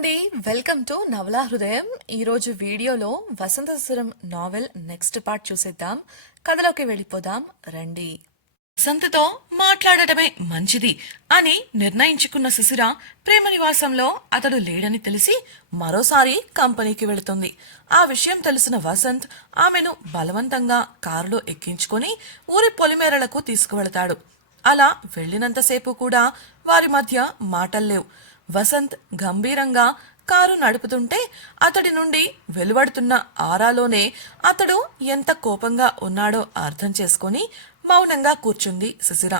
అండి, welcome to నవలా హృదయం. ఈరోజు వీడియోలో వసంత శిశిరం నావెల్ నెక్స్ట్ పార్ట్ చూసేద్దాం. కథలోకి వెళ్ళిపోదాం రండి. వసంతతో మాట్లాడటమే మంచిది అని నిర్ణయించుకున్న శిశిర ప్రేమ నివాసంలో అతడు లేడని తెలిసి మరోసారి కంపెనీకి వెళుతుంది. ఆ విషయం తెలిసిన వసంత్ ఆమెను బలవంతంగా కారులో ఎక్కించుకొని ఊరి పొలిమేరలకు తీసుకువెళతాడు. అలా వెళ్ళినంతసేపు కూడా వారి మధ్య మాటల్లేవు. వసంత్ గంభీరంగా కారు నడుపుతుంటే అతడి నుండి వెలువడుతున్న ఆరాలోనే అతడు ఎంత కోపంగా ఉన్నాడో అర్థం చేసుకొని మౌనంగా కూర్చుంది శిశిర.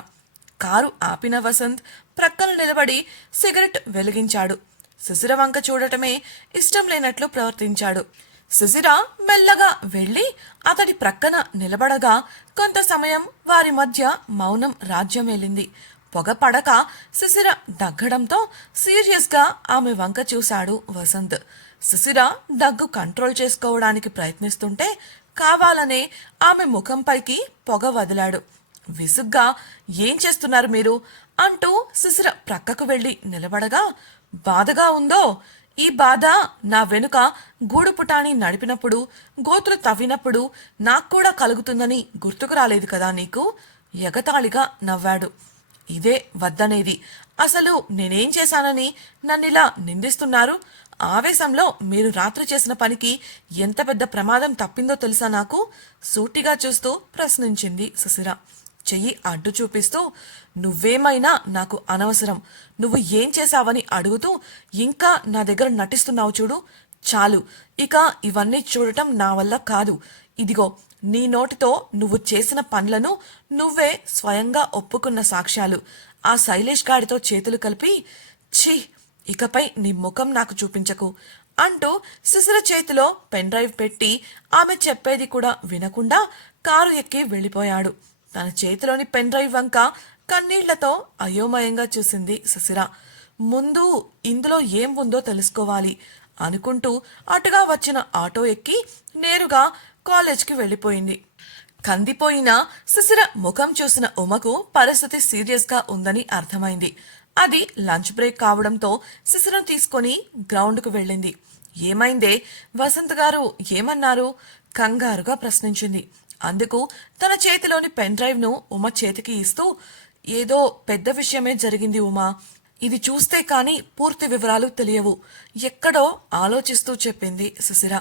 కారు ఆపిన వసంత్ ప్రక్కన నిలబడి సిగరెట్ వెలిగించాడు. శిశిర వంక చూడటమే ఇష్టం లేనట్లు ప్రవర్తించాడు. శిశిర మెల్లగా వెళ్లి అతడి ప్రక్కన నిలబడగా కొంత సమయం వారి మధ్య మౌనం రాజ్యమేలింది. పొగ పడక శిశిర దగ్గడంతో సీరియస్గా ఆమె వంక చూశాడు వసంత్. శిశిర దగ్గు కంట్రోల్ చేసుకోవడానికి ప్రయత్నిస్తుంటే కావాలనే ఆమె ముఖంపైకి పొగ వదిలాడు. విసుగ్గా "ఏం చేస్తున్నారు మీరు?" అంటూ శిశిర ప్రక్కకు వెళ్లి నిలబడగా, "బాధగా ఉందో? ఈ బాధ నా వెనుక గూడు పుటాని నడిపినప్పుడు, గోతులు తవ్వినప్పుడు నాకు కూడా కలుగుతుందని గుర్తుకు రాలేదు కదా నీకు?" ఎగతాళిగా నవ్వాడు. "ఇదే వద్దనేది. అసలు నేనేం చేశానని నన్నిలా నిందిస్తున్నారు? ఆవేశంలో మీరు రాత్రి చేసిన పనికి ఎంత పెద్ద ప్రమాదం తప్పిందో తెలుసా నాకు?" సూటిగా చూస్తూ ప్రశ్నించింది శిశిర. చెయ్యి అడ్డు చూపిస్తూ, "నువ్వేమైనా నాకు అనవసరం. నువ్వు ఏం చేశావని అడుగుతూ ఇంకా నా దగ్గర నటిస్తున్నావు చూడు. చాలు, ఇక ఇవన్నీ చూడటం నా వల్ల కాదు. ఇదిగో నీ నోటితో నువ్వు చేసిన పనులను నువ్వే స్వయంగా ఒప్పుకున్న సాక్ష్యాలు. ఆ శైలేష్ గాడితో చేతులు కలిపి ఛీ, ఇకపై నీ ముఖం నాకు చూపించకు" అంటూ శిశిర చేతిలో పెన్ డ్రైవ్ పెట్టి ఆమె చెప్పేది కూడా వినకుండా కారు ఎక్కి వెళ్ళిపోయాడు. తన చేతిలోని పెన్ డ్రైవ్ వంక కన్నీళ్లతో అయోమయంగా చూసింది శిశిర. ముందు ఇందులో ఏం ఉందో తెలుసుకోవాలి అనుకుంటూ అటుగా వచ్చిన ఆటో ఎక్కి నేరుగా కాలేజ్కి వెళ్ళిపోయింది. కందిపోయిన శిశిర ముఖం చూసిన ఉమకు పరిస్థితి సీరియస్గా ఉందని అర్థమైంది. అది లంచ్ బ్రేక్ కావడంతో శిశిరను తీసుకొని గ్రౌండ్కు వెళ్ళింది. "ఏమైందే? వసంత్ గారు ఏమన్నారు?" కంగారుగా ప్రశ్నించింది. అందుకు తన చేతిలోని పెన్ డ్రైవ్ను ఉమ చేతికి ఇస్తూ, "ఏదో పెద్ద విషయమే జరిగింది ఉమా. ఇది చూస్తే కానీ పూర్తి వివరాలు తెలియవు" ఎక్కడో ఆలోచిస్తూ చెప్పింది శిశిర.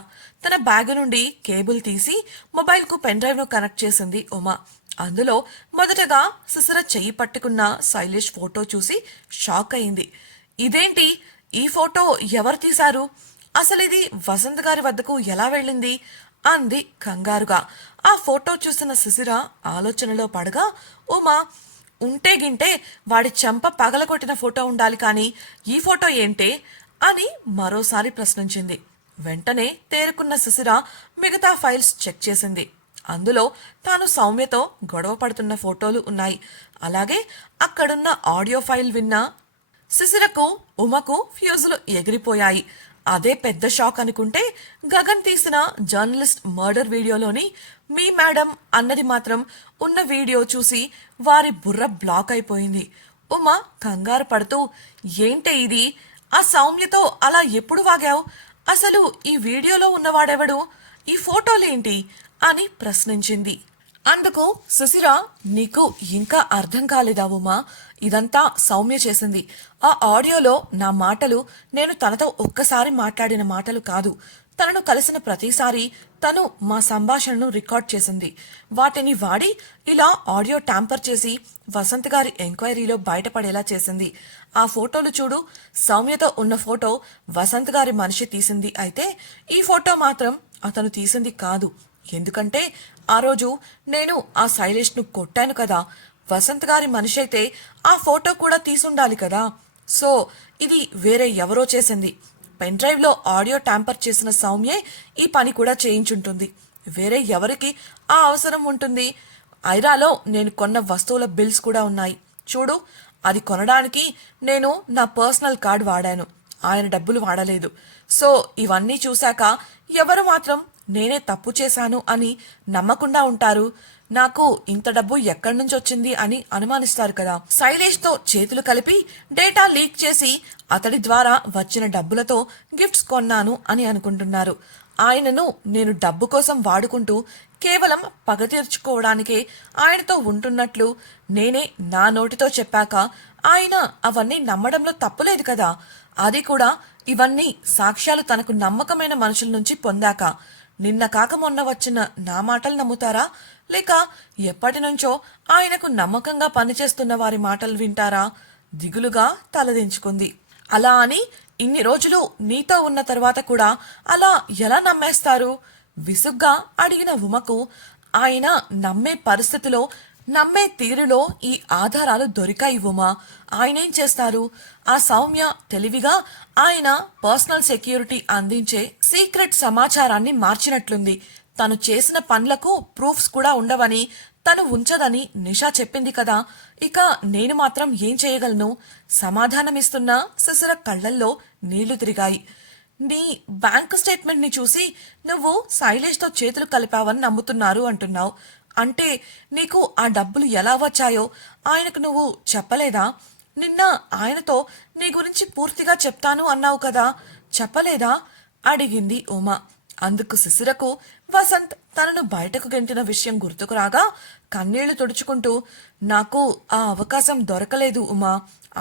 తన బ్యాగ్ నుండి కేబుల్ తీసి మొబైల్కు పెన్ డ్రైవ్ను కనెక్ట్ చేసింది ఉమ. అందులో మొదటగా శిశిర చెయ్యి పట్టుకున్న శైలేష్ ఫోటో చూసి షాక్ అయింది. "ఇదేంటి? ఈ ఫోటో ఎవరు తీశారు? అసలు ఇది వసంత్ గారి వద్దకు ఎలా వెళ్ళింది?" అంది కంగారుగా. ఆ ఫోటో చూసిన శిశిర ఆలోచనలో పడగా, ఉమా "ఉంటే గింటే వాడి చెంప పగలగొట్టిన ఫోటో ఉండాలి కానీ ఈ ఫోటో ఏంటే?" అని మరోసారి ప్రశ్నించింది. వెంటనే తేరుకున్న శిశిర మిగతా ఫైల్స్ చెక్ చేసింది. అందులో తాను సౌమ్యతో గొడవ పడుతున్న ఫోటోలు ఉన్నాయి. అలాగే అక్కడున్న ఆడియో ఫైల్ విన్న శిశిరకు ఉమకు ఫ్యూజులు ఎగిరిపోయాయి. అదే పెద్ద షాక్ అనుకుంటే గగన్ తీసిన జర్నలిస్ట్ మర్డర్ వీడియోలోని "మీ మేడం" అన్నది మాత్రం ఉన్న వీడియో చూసి వారి బుర్ర బ్లాక్ అయిపోయింది. ఉమ కంగారు పడుతూ, "ఏంటే ఇది? ఆ సౌమ్యతో అలా ఎప్పుడు వాగావు? అసలు ఈ వీడియోలో ఉన్నవాడెవడు? ఈ ఫోటోలేంటి?" అని ప్రశ్నించింది. అందుకు సుశిర, "నీకు ఇంకా అర్థం కాలేదా ఉమా? ఇదంతా సౌమ్య చేసింది. ఆ ఆడియోలో నా మాటలు నేను తనతో ఒక్కసారి మాట్లాడిన మాటలు కాదు. తనను కలిసిన ప్రతిసారి తను మా సంభాషణను రికార్డ్ చేసింది. వాటిని వాడి ఇలా ఆడియో ట్యాంపర్ చేసి వసంత్ గారి ఎంక్వైరీలో బయటపడేలా చేసింది. ఆ ఫోటోలు చూడు. సౌమ్యతో ఉన్న ఫోటో వసంత్ గారి మనిషి తీసింది అయితే ఈ ఫోటో మాత్రం అతను తీసింది కాదు. ఎందుకంటే ఆ రోజు నేను ఆ శైలేష్ను కొట్టాను కదా. వసంత్ గారి మనిషి అయితే ఆ ఫోటో కూడా తీసుండాలి కదా. సో ఇది వేరే ఎవరో చేసింది. పెన్ డ్రైవ్లో ఆడియో ట్యాంపర్ చేసిన సౌమ్యే ఈ పని కూడా చేయించుంటుంది. వేరే ఎవరికి ఆ అవసరం ఉంటుంది? ఐరాలో నేను కొన్న వస్తువుల బిల్స్ కూడా ఉన్నాయి. చూడు, అది కొనడానికి నేను నా పర్సనల్ కార్డ్ వాడాను. ఆయన డబ్బులు వాడలేదు. సో ఇవన్నీ చూశాక ఎవరు మాత్రం నేనే తప్పు చేశాను అని నమ్మకుండా ఉంటారు? నాకు ఇంత డబ్బు ఎక్కడి నుంచి వచ్చింది అని అనుమానిస్తారు కదా. శైలేష్ తో చేతులు కలిపి డేటా లీక్ చేసి అతడి ద్వారా వచ్చిన డబ్బులతో గిఫ్ట్స్ కొన్నాను అని అనుకుంటున్నారు. ఆయనను నేను డబ్బు కోసం వాడుకుంటూ కేవలం పగ తీర్చుకోవడానికే ఆయనతో ఉంటున్నట్లు నేనే నా నోటితో చెప్పాక ఆయన అవన్నీ నమ్మడంలో తప్పులేదు కదా. అది కూడా ఇవన్నీ సాక్ష్యాలు తనకు నమ్మకమైన మనుషుల నుంచి పొందాక. నిన్న కాక మొన్న వచ్చిన నా మాటలు నమ్ముతారా, లేక ఎప్పటి నుంచో ఆయనకు నమ్మకంగా పనిచేస్తున్న వారి మాటలు వింటారా? దిగులుగా తలదించుకుంది. అలా అని ఇన్ని రోజులు నీతో ఉన్న తర్వాత కూడా అలా ఎలా నమ్మేస్తారు? విసుగ్గా అడిగిన ఉమకు ఆయన నమ్మే పరిస్థితిలో, నమ్మే తీరులో ఈ ఆధారాలు దొరికాయి ఉమా. ఆయనేం చేస్తారు? ఆ సౌమ్య తెలివిగా ఆయన పర్సనల్ సెక్యూరిటీ అందించే సీక్రెట్ సమాచారాన్ని మార్చినట్లుంది. తను చేసిన పనులకు ప్రూఫ్స్ కూడా ఉండవని, తను ఉంచదని నిషా చెప్పింది కదా. ఇక నేను మాత్రం ఏం చేయగలను? సమాధానమిస్తున్న శిశిర కళ్లల్లో నీళ్లు తిరిగాయి. నీ బ్యాంకు స్టేట్మెంట్ ని చూసి నువ్వు శైలేష్తో చేతులు కలిపావని నమ్ముతున్నారు అంటున్నావు. అంటే నీకు ఆ డబ్బులు ఎలా వచ్చాయో ఆయనకు నువ్వు చెప్పలేదా? నిన్న ఆయనతో నీ గురించి పూర్తిగా చెప్తాను అన్నావు కదా, చెప్పలేదా? అడిగింది ఉమ. అందుకు శిశిరకు వసంత్ తనను బయటకు గెంటిన విషయం గుర్తుకు రాగా కన్నీళ్లు తుడుచుకుంటూ, నాకు ఆ అవకాశం దొరకలేదు ఉమా.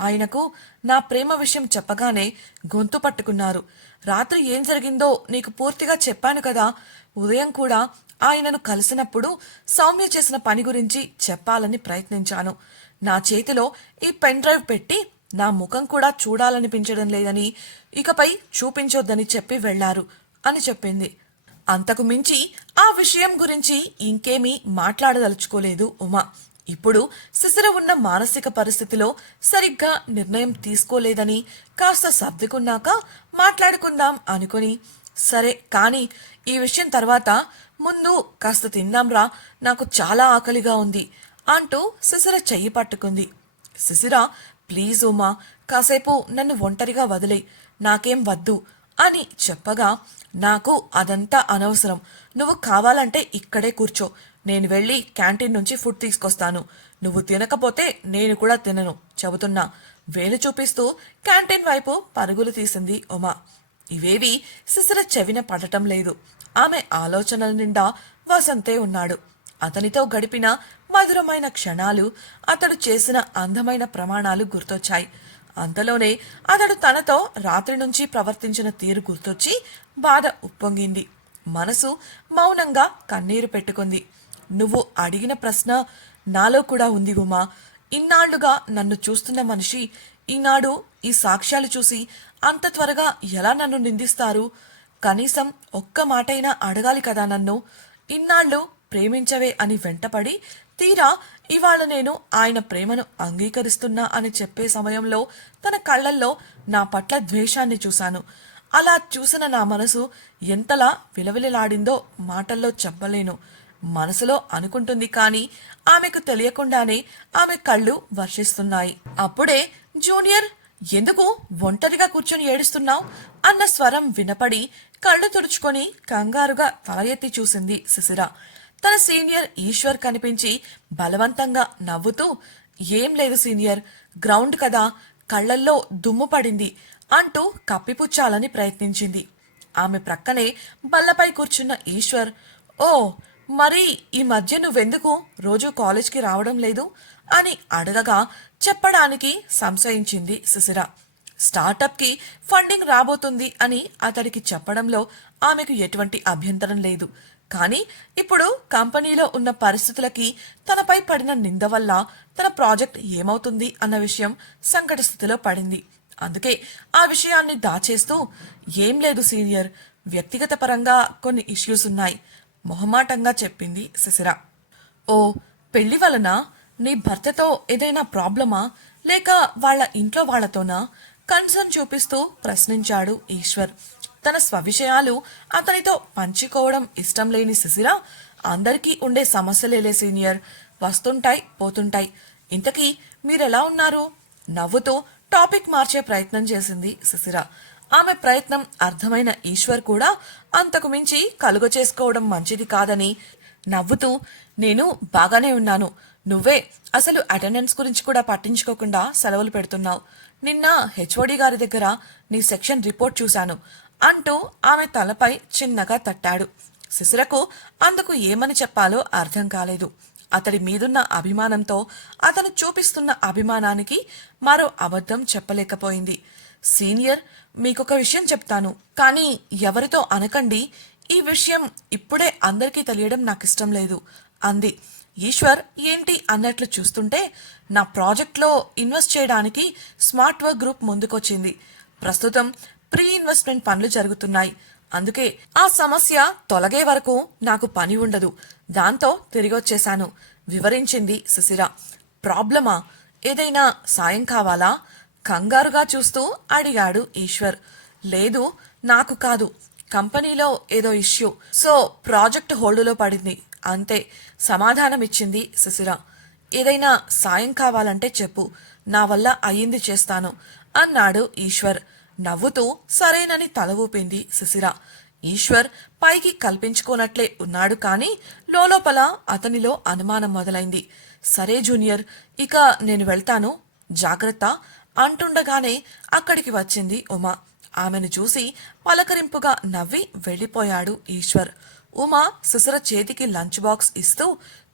ఆయనకు నా ప్రేమ విషయం చెప్పగానే గొంతు పట్టుకున్నారు. రాత్రి ఏం జరిగిందో నీకు పూర్తిగా చెప్పాను కదా. ఉదయం కూడా ఆయనను కలిసినప్పుడు సౌమ్య చేసిన పని గురించి చెప్పాలని ప్రయత్నించాను. నా చేతిలో ఈ పెన్ డ్రైవ్ పెట్టి నా ముఖం కూడా చూడాలనిపించడం లేదని, ఇకపై చూపించొద్దని చెప్పి వెళ్లారు అని చెప్పింది. అంతకు మించి ఆ విషయం గురించి ఇంకేమీ మాట్లాడదలుచుకోలేదు ఉమ. ఇప్పుడు శిశిర ఉన్న మానసిక పరిస్థితిలో సరిగ్గా నిర్ణయం తీసుకోలేదని కాస్త సర్దుకున్నాక మాట్లాడుకుందాం అనుకుని, సరే కానీ ఈ విషయం తర్వాత ముందు కాస్త తిందాంరా, నాకు చాలా ఆకలిగా ఉంది అంటూ శిశిర చెయ్యి పట్టుకుంది. శిశిర, ప్లీజ్ ఉమా, కాసేపు నన్ను ఒంటరిగా వదిలే, నాకేం వద్దు అని చెప్పగా, నాకు అదంతా అనవసరం, నువ్వు కావాలంటే ఇక్కడే కూర్చో, నేను వెళ్ళి క్యాంటీన్ నుంచి ఫుడ్ తీసుకొస్తాను, నువ్వు తినకపోతే నేను కూడా తినను చెబుతున్నా వేలు చూపిస్తూ క్యాంటీన్ వైపు పరుగులు తీసింది ఉమా. ఇవేవి శిశిర చెవిన పడటం లేదు. ఆమె ఆలోచనల నిండా వసంతే ఉన్నాడు. అతనితో గడిపిన మధురమైన క్షణాలు, అతడు చేసిన అందమైన ప్రమాణాలు గుర్తొచ్చాయి. అంతలోనే అతడు తనతో రాత్రి నుంచి ప్రవర్తించిన తీరు గుర్తొచ్చి బాధ ఉప్పొంగింది. మనసు మౌనంగా కన్నీరు పెట్టుకుంది. నువ్వు అడిగిన ప్రశ్న నాలో కూడా ఉంది ఉమా. ఇన్నాళ్లుగా నన్ను చూస్తున్న మనిషి ఈనాడు ఈ సాక్ష్యాలు చూసి అంత త్వరగా ఎలా నన్ను నిందిస్తారు? కనీసం ఒక్క మాటైనా అడగాలి కదా నన్ను. ఇన్నాళ్ళు ప్రేమించవే అని వెంటపడి తీరా ఇవాళ నేను ఆయన ప్రేమను అంగీకరిస్తున్నా అని చెప్పే సమయంలో తన కళ్లల్లో నా పట్ల ద్వేషాన్ని చూశాను. అలా చూసిన నా మనసు ఎంతలా విలవిలలాడిందో మాటల్లో చెప్పలేను. మనసులో అనుకుంటుంది కానీ ఆమెకు తెలియకుండానే ఆమె కళ్ళు వర్షిస్తున్నాయి. అప్పుడే జూనియర్, ఎందుకు ఒంటరిగా కూర్చొని ఏడుస్తున్నావు అన్న స్వరం వినపడి కళ్ళు తుడుచుకొని కంగారుగా తల ఎత్తి చూసింది శిశిర. తన సీనియర్ ఈశ్వర్ కనిపించి బలవంతంగా నవ్వుతూ, ఏం లేదు సీనియర్, గ్రౌండ్ కదా, కళ్లల్లో దుమ్ము పడింది అంటూ కప్పిపుచ్చాలని ప్రయత్నించింది. ఆమె ప్రక్కనే బల్లపై కూర్చున్న ఈశ్వర్, ఓ మరి ఈ మధ్య నువ్వెందుకు రోజు కాలేజ్కి రావడం లేదు అని అడగగా చెప్పడానికి సంశయించింది శిశిర. స్టార్టప్కి ఫండింగ్ రాబోతుంది అని అతడికి చెప్పడంలో ఆమెకు ఎటువంటి అభ్యంతరం లేదు. కానీ ఇప్పుడు కంపెనీలో ఉన్న పరిస్థితులకి తనపై పడిన నింద వల్ల తన ప్రాజెక్ట్ ఏమవుతుంది అన్న విషయం సంకట స్థితిలో పడింది. అందుకే ఆ విషయాన్ని దాచేస్తూ, ఏం లేదు సీనియర్, వ్యక్తిగత పరంగా కొన్ని ఇష్యూస్ ఉన్నాయి మొహమాటంగా చెప్పింది శిశిర. ఓ, పెళ్లి వలన నీ భర్తతో ఏదైనా ప్రాబ్లమా, లేక వాళ్ళ ఇంట్లో వాళ్లతోనా కన్సర్న్ చూపిస్తూ ప్రశ్నించాడు ఈశ్వర్. తన స్వవిషయాలు అతనితో పంచుకోవడం ఇష్టం లేని శిశిర, అందరికీ ఉండే సమస్యలేలే సీనియర్, వస్తుంటాయి పోతుంటాయి, ఇంతకీ మీరెలా ఉన్నారు నవ్వుతూ టాపిక్ మార్చే ప్రయత్నం చేసింది శిశిర. ఆమె ప్రయత్నం అర్థమైన ఈశ్వర్ కూడా అంతకు మించి కలుగ చేసుకోవడం మంచిది కాదని నవ్వుతూ, నేను బాగానే ఉన్నాను. నువ్వే అసలు అటెండెన్స్ గురించి కూడా పట్టించుకోకుండా సెలవులు పెడుతున్నావు. నిన్న హెచ్ఓడి గారి దగ్గర నీ సెక్షన్ రిపోర్ట్ చూశాను అంటూ ఆమె తలపై చిన్నగా తట్టాడు. శిశిరకు అందుకు ఏమని చెప్పాలో అర్థం కాలేదు. అతడి మీదున్న అభిమానంతో అతను చూపిస్తున్న అభిమానానికి మరో అబద్ధం చెప్పలేకపోయింది. సీనియర్, మీకొక విషయం చెప్తాను, కానీ ఎవరితో అనకండి. ఈ విషయం ఇప్పుడే అందరికీ తెలియడం నాకిష్టం లేదు అంది. ఈశ్వర్ ఏంటి అన్నట్లు చూస్తుంటే, నా ప్రాజెక్ట్లో ఇన్వెస్ట్ చేయడానికి స్మార్ట్ వర్క్ గ్రూప్ ముందుకొచ్చింది. ప్రస్తుతం ప్రీ ఇన్వెస్ట్మెంట్ పనులు జరుగుతున్నాయి. అందుకే ఆ సమస్య తొలగే వరకు నాకు పని ఉండదు. దాంతో తిరిగొచ్చేశాను వివరించింది శిశిర. ప్రాబ్లమా? ఏదైనా సాయం కావాలా? కంగారుగా చూస్తూ అడిగాడు ఈశ్వర్. లేదు, నాకు కాదు, కంపెనీలో ఏదో ఇష్యూ, సో ప్రాజెక్ట్ హోల్డులో పడింది అంతే సమాధానమిచ్చింది శిశిర. ఏదైనా సాయం కావాలంటే చెప్పు, నా వల్ల అయ్యింది చేస్తాను అన్నాడు ఈశ్వర్. నవ్వుతూ సరేనని తల ఊపింది శిశిర. ఈశ్వర్ పైకి కల్పించుకోనట్లే ఉన్నాడు, కాని లోపల అతనిలో అనుమానం మొదలైంది. సరే జూనియర్, ఇక నేను వెళ్తాను, జాగ్రత్త అంటుండగానే అక్కడికి వచ్చింది ఉమా. ఆమెను చూసి పలకరింపుగా నవ్వి వెళ్ళిపోయాడు ఈశ్వర్. ఉమా శిశిర చేతికి లంచ్ బాక్స్ ఇస్తూ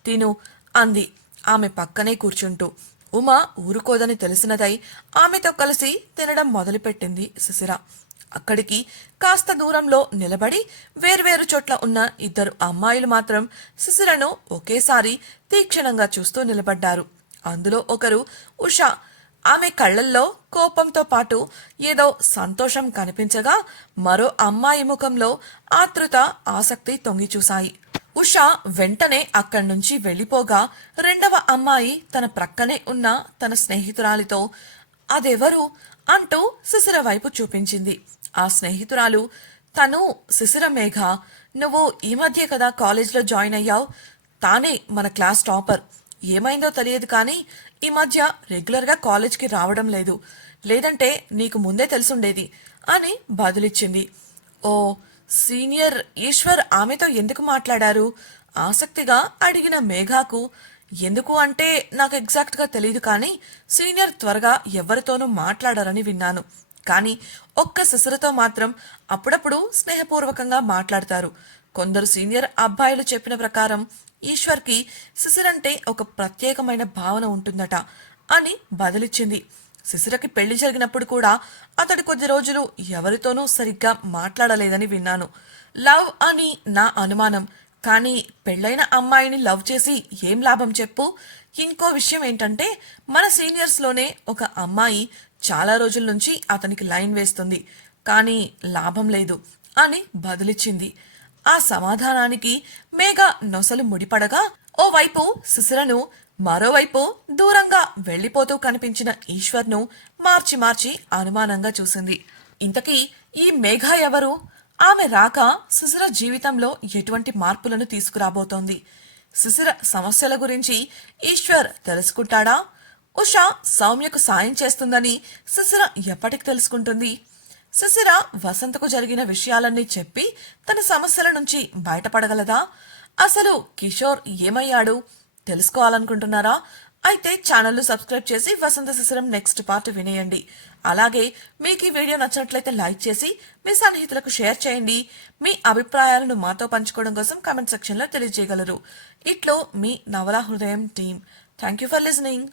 తిను అంది ఆమె పక్కనే కూర్చుంటూ. ఉమా ఊరుకోదని తెలిసినదై ఆమెతో కలిసి తినడం మొదలుపెట్టింది శిశిర. అక్కడికి కాస్త దూరంలో నిలబడి వేర్వేరు చోట్ల ఉన్న ఇద్దరు అమ్మాయిలు మాత్రం శిశిరను ఒకేసారి తీక్షణంగా చూస్తూ నిలబడ్డారు. అందులో ఒకరు ఉషా. ఆమె కళ్లల్లో కోపంతో పాటు ఏదో సంతోషం కనిపించగా, మరో అమ్మాయి ముఖంలో ఆతృత, ఆసక్తి తొంగిచూశాయి. ఉషా వెంటనే అక్కడి నుంచి వెళ్ళిపోగా, రెండవ అమ్మాయి తన ప్రక్కనే ఉన్న తన స్నేహితురాలితో అదెవరు అంటూ శిశిర వైపు చూపించింది. ఆ స్నేహితురాలు, తను శిశిర మేఘ. నువ్వు ఈ మధ్య కదా కాలేజ్లో జాయిన్ అయ్యావు. తానే మన క్లాస్ టాపర్. ఏమైందో తెలియదు కానీ ఈ మధ్య రెగ్యులర్గా కాలేజ్కి రావడం లేదు. లేదంటే నీకు ముందే తెలుసుండేది అని బదులిచ్చింది. ఓ, సీనియర్ ఈశ్వర్ ఆమెతో ఎందుకు మాట్లాడారు? ఆసక్తిగా అడిగిన మేఘాకు. ఎందుకు అంటే నాకు ఎగ్జాక్ట్గా తెలియదు, కానీ సీనియర్ త్వరగా ఎవరితోనూ మాట్లాడారని విన్నాను. కానీ ఒక్క శిశిరతో మాత్రం అప్పుడప్పుడు స్నేహపూర్వకంగా మాట్లాడతారు. కొందరు సీనియర్ అబ్బాయిలు చెప్పిన ప్రకారం ఈశ్వర్కి శిశిరంటే ఒక ప్రత్యేకమైన భావన ఉంటుందట అని బదిలిచ్చింది. శిశిరకి పెళ్లి జరిగినప్పుడు కూడా అతడు కొద్ది రోజులు ఎవరితోనూ సరిగ్గా మాట్లాడలేదని విన్నాను. లవ్ అని నా అనుమానం. కానీ పెళ్ళైన అమ్మాయిని లవ్ చేసి ఏం లాభం చెప్పు? ఇంకో విషయం ఏంటంటే, మన సీనియర్స్లోనే ఒక అమ్మాయి చాలా రోజుల నుంచి అతనికి లైన్ వేస్తుంది, కానీ లాభం లేదు అని బదులిచ్చింది. ఆ సమాధానానికి మేఘ నొసలు ముడిపడగా, ఓవైపు శిశిరను, మరోవైపు దూరంగా వెళ్లిపోతూ కనిపించిన ఈశ్వర్ను మార్చి మార్చి అనుమానంగా చూసింది. ఇంతకీ ఈ మేఘ ఎవరు? ఆమె రాక శిశిర జీవితంలో ఎటువంటి మార్పులను తీసుకురాబోతోంది? శిశిర సమస్యల గురించి ఈశ్వర్ తెలుసుకుంటాడా? ఉషా సౌమ్యకు సాయం చేస్తుందని శిశిర ఎప్పటికి తెలుసుకుంటుంది? శిశిర వసంతకు జరిగిన విషయాలన్నీ చెప్పి తన సమస్యల నుంచి బయటపడగలదా? అసలు కిషోర్ ఏమయ్యాడు తెలుసుకోవాలనుకుంటున్నారా? అయితే ఛానల్ను సబ్స్క్రైబ్ చేసి వసంత శిశిరం నెక్స్ట్ పార్ట్ వినేయండి. అలాగే మీకు ఈ వీడియో నచ్చినట్లయితే లైక్ చేసి మీ సన్నిహితులకు షేర్ చేయండి. మీ అభిప్రాయాలను మాతో పంచుకోవడం కోసం కామెంట్ సెక్షన్లో తెలియజేయగలరు. ఇట్లో మీ నవలా హృదయం team. Thank you for listening.